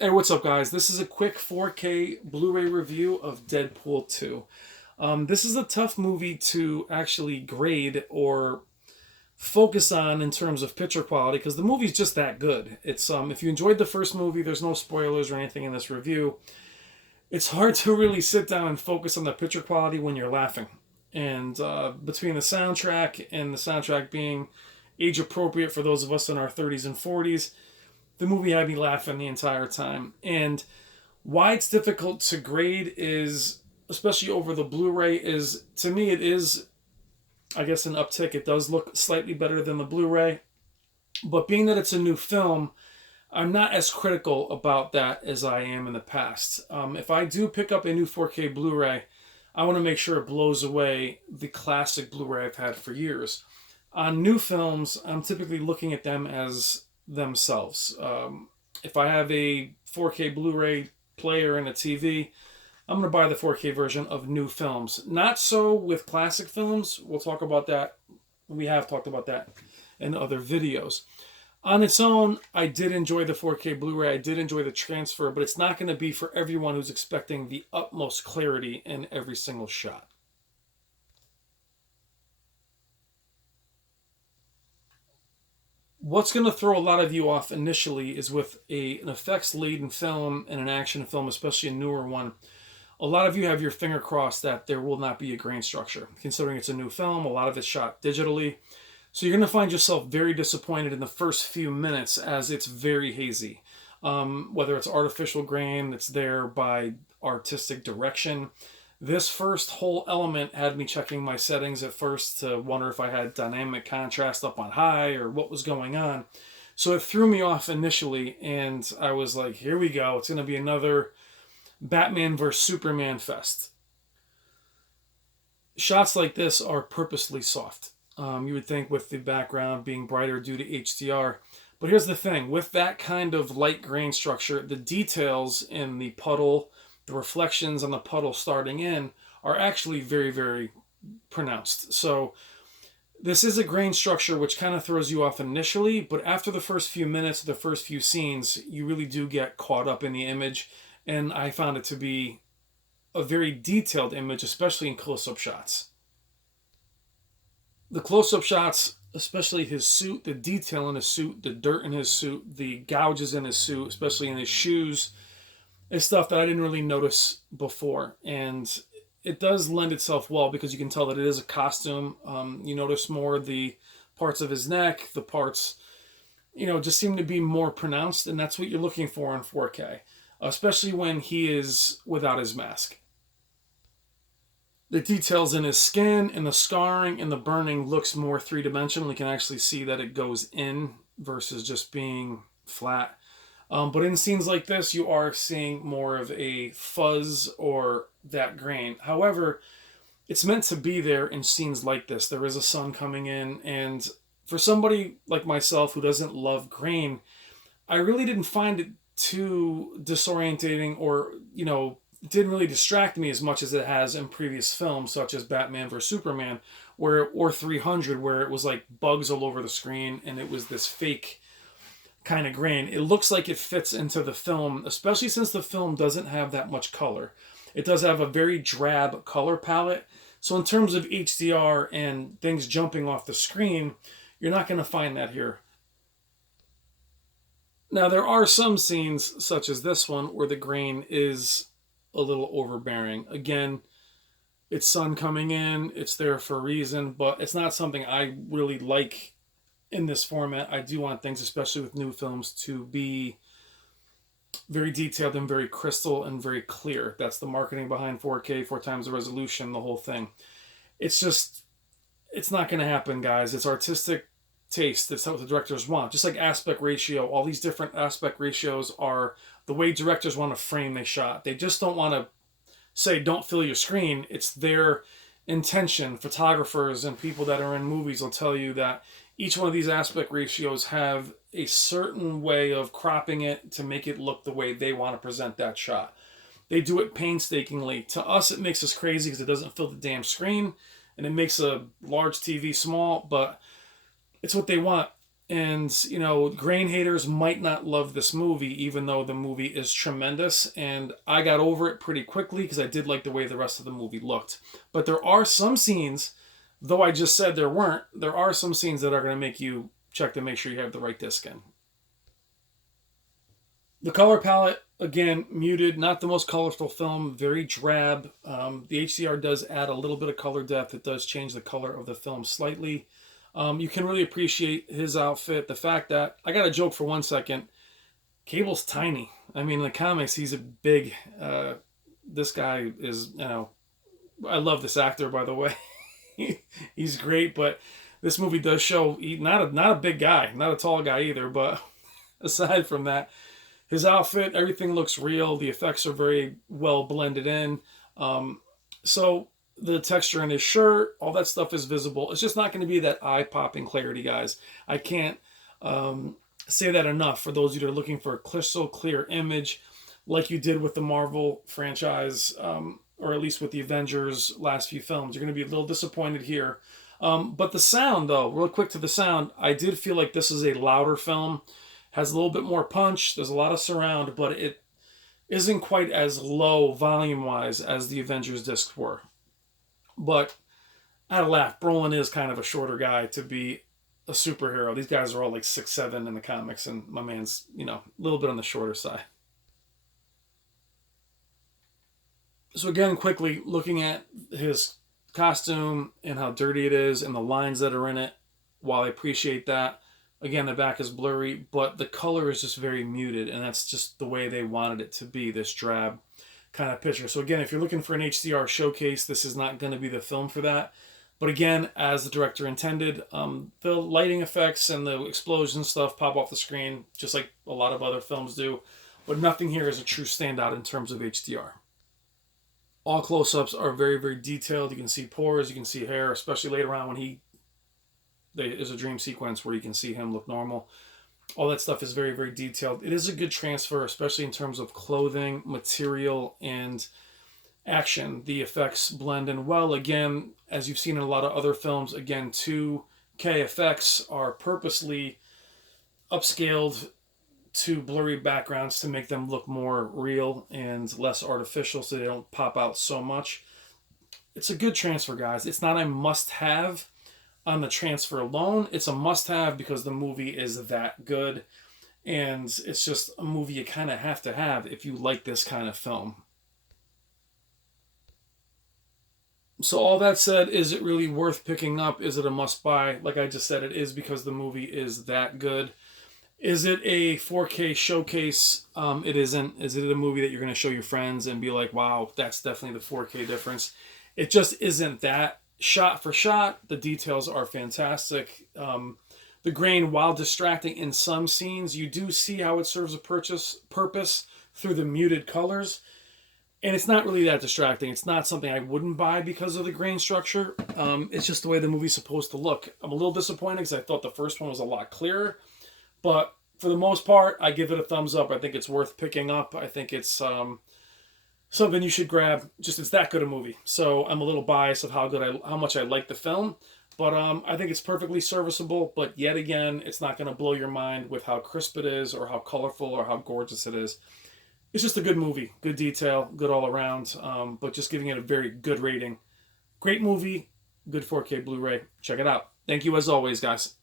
Hey, what's up, guys? This is a quick 4K Blu-ray review of Deadpool 2. This is a tough movie to actually grade or focus on in terms of picture quality because the movie's just that good. It's if you enjoyed the first movie, there's no spoilers or anything in this review. It's hard to really sit down and focus on the picture quality when you're laughing. And between the soundtrack being age appropriate for those of us in our 30s and 40s, the movie had me laughing the entire time. And why it's difficult to grade is, especially over the Blu-ray, is to me it is, I guess, an uptick. It does look slightly better than the Blu-ray, but being that it's a new film, I'm not as critical about that as I am in the past. If I do pick up a new 4K Blu-ray, I want to make sure it blows away the classic Blu-ray I've had for years. On new films, I'm typically looking at them as themselves. If I have a 4K Blu-ray player and a TV, I'm going to buy the 4K version of new films. Not so with classic films. We'll talk about that. We have talked about that in other videos. On its own, I did enjoy the 4K Blu-ray. I did enjoy the transfer, but it's not going to be for everyone who's expecting the utmost clarity in every single shot. What's going to throw a lot of you off initially is with an effects laden film and an action film, especially a newer one. A lot of you have your finger crossed that there will not be a grain structure. Considering it's a new film, a lot of it's shot digitally. So you're going to find yourself very disappointed in the first few minutes as it's very hazy. Whether it's artificial grain, it's there by artistic direction. This first whole element had me checking my settings at first to wonder if I had dynamic contrast up on high or what was going on. So it threw me off initially, and I was like, here we go. It's going to be another Batman vs. Superman fest. Shots like this are purposely soft. You would think with the background being brighter due to HDR. But here's the thing, with that kind of light grain structure, the details in the puddle, the reflections on the puddle starting in, are actually very, very pronounced. So this is a grain structure which kind of throws you off initially, but after the first few minutes, the first few scenes, you really do get caught up in the image. And I found it to be a very detailed image, especially in close-up shots. The close-up shots, especially his suit, the detail in his suit, the dirt in his suit, the gouges in his suit, especially in his shoes, is stuff that I didn't really notice before. And it does lend itself well because you can tell that it is a costume. You notice more the parts of his neck, the parts, just seem to be more pronounced. And that's what you're looking for in 4K, especially when he is without his mask. The details in his skin and the scarring and the burning looks more three-dimensional. You can actually see that it goes in versus just being flat. But in scenes like this, you are seeing more of a fuzz or that grain. However, it's meant to be there in scenes like this. There is a sun coming in, and for somebody like myself who doesn't love grain, I really didn't find it too disorientating or, didn't really distract me as much as it has in previous films, such as Batman vs Superman, or 300, where it was like bugs all over the screen and it was this fake kind of grain. It looks like it fits into the film, especially since the film doesn't have that much color. It does have a very drab color palette. So in terms of HDR and things jumping off the screen, you're not going to find that here. Now, there are some scenes, such as this one, where the grain is a little overbearing. Again, it's sun coming in, it's there for a reason, but it's not something I really like in this format. I do want things, especially with new films, to be very detailed and very crystal and very clear. That's the marketing behind 4K, four times the resolution, the whole thing. It's just, it's not going to happen, guys. It's artistic taste. That's what the directors want. Just like aspect ratio, all these different aspect ratios are the way directors want to frame they shot. They just don't want to say, don't fill your screen. It's their intention. Photographers and people that are in movies will tell you that each one of these aspect ratios have a certain way of cropping it to make it look the way they want to present that shot. They do it painstakingly. To us, it makes us crazy because it doesn't fill the damn screen and it makes a large TV small, but it's what they want. And, you know, grain haters might not love this movie, even though the movie is tremendous. And I got over it pretty quickly because I did like the way the rest of the movie looked. But there are some scenes, though I just said there weren't, there are some scenes that are going to make you check to make sure you have the right disc in. The color palette, again, muted, not the most colorful film, very drab. The HDR does add a little bit of color depth. It does change the color of the film slightly. You can really appreciate his outfit. The fact that, I got a joke for 1 second, Cable's tiny. I mean, in the comics, he's a big, this guy is, you know, I love this actor, by the way. He's great, but this movie does show not a big guy, not a tall guy either, but aside from that, his outfit, everything looks real. The effects are very well blended in. So the texture in his shirt, all that stuff is visible. It's just not going to be that eye-popping clarity, guys. I can't say that enough for those of you that are looking for a crystal clear image like you did with the Marvel franchise, or at least with the Avengers last few films. You're going to be a little disappointed here. But the sound, though, real quick to the sound, I did feel like this is a louder film. Has a little bit more punch. There's a lot of surround, but it isn't quite as low volume-wise as the Avengers discs were. But I had a laugh. Brolin is kind of a shorter guy to be a superhero. These guys are all like 6'7" in the comics, and my man's, you know, a little bit on the shorter side. So again, quickly, looking at his costume and how dirty it is and the lines that are in it, while I appreciate that, again, the back is blurry, but the color is just very muted, and that's just the way they wanted it to be, this drab kind of picture. So again, if you're looking for an HDR showcase, this is not going to be the film for that. But again, as the director intended, the lighting effects and the explosion stuff pop off the screen, just like a lot of other films do. But nothing here is a true standout in terms of HDR. All close-ups are very, very detailed. You can see pores, you can see hair, especially later on when there's a dream sequence where you can see him look normal. All that stuff is very, very detailed. It is a good transfer, especially in terms of clothing, material, and action. The effects blend in well. Again, as you've seen in a lot of other films, again, 2K effects are purposely upscaled to blurry backgrounds to make them look more real and less artificial so they don't pop out so much. It's a good transfer, guys. It's not a must-have on the transfer alone. It's a must-have because the movie is that good, and it's just a movie you kind of have to have if you like this kind of film. So all that said, is it really worth picking up? Is it a must-buy? Like I just said, it is because the movie is that good. Is it a 4K showcase? It isn't. Is it a movie that you're going to show your friends and be like, wow, that's definitely the 4K difference? It just isn't that. Shot for shot, the details are fantastic. The grain, while distracting in some scenes, you do see how it serves a purpose through the muted colors. And it's not really that distracting. It's not something I wouldn't buy because of the grain structure. It's just the way the movie's supposed to look. I'm a little disappointed because I thought the first one was a lot clearer. But for the most part, I give it a thumbs up. I think it's worth picking up. I think it's something you should grab. Just, it's that good a movie. So I'm a little biased of how much I like the film. But I think it's perfectly serviceable. But yet again, it's not going to blow your mind with how crisp it is or how colorful or how gorgeous it is. It's just a good movie. Good detail. Good all around. But just giving it a very good rating. Great movie. Good 4K Blu-ray. Check it out. Thank you as always, guys.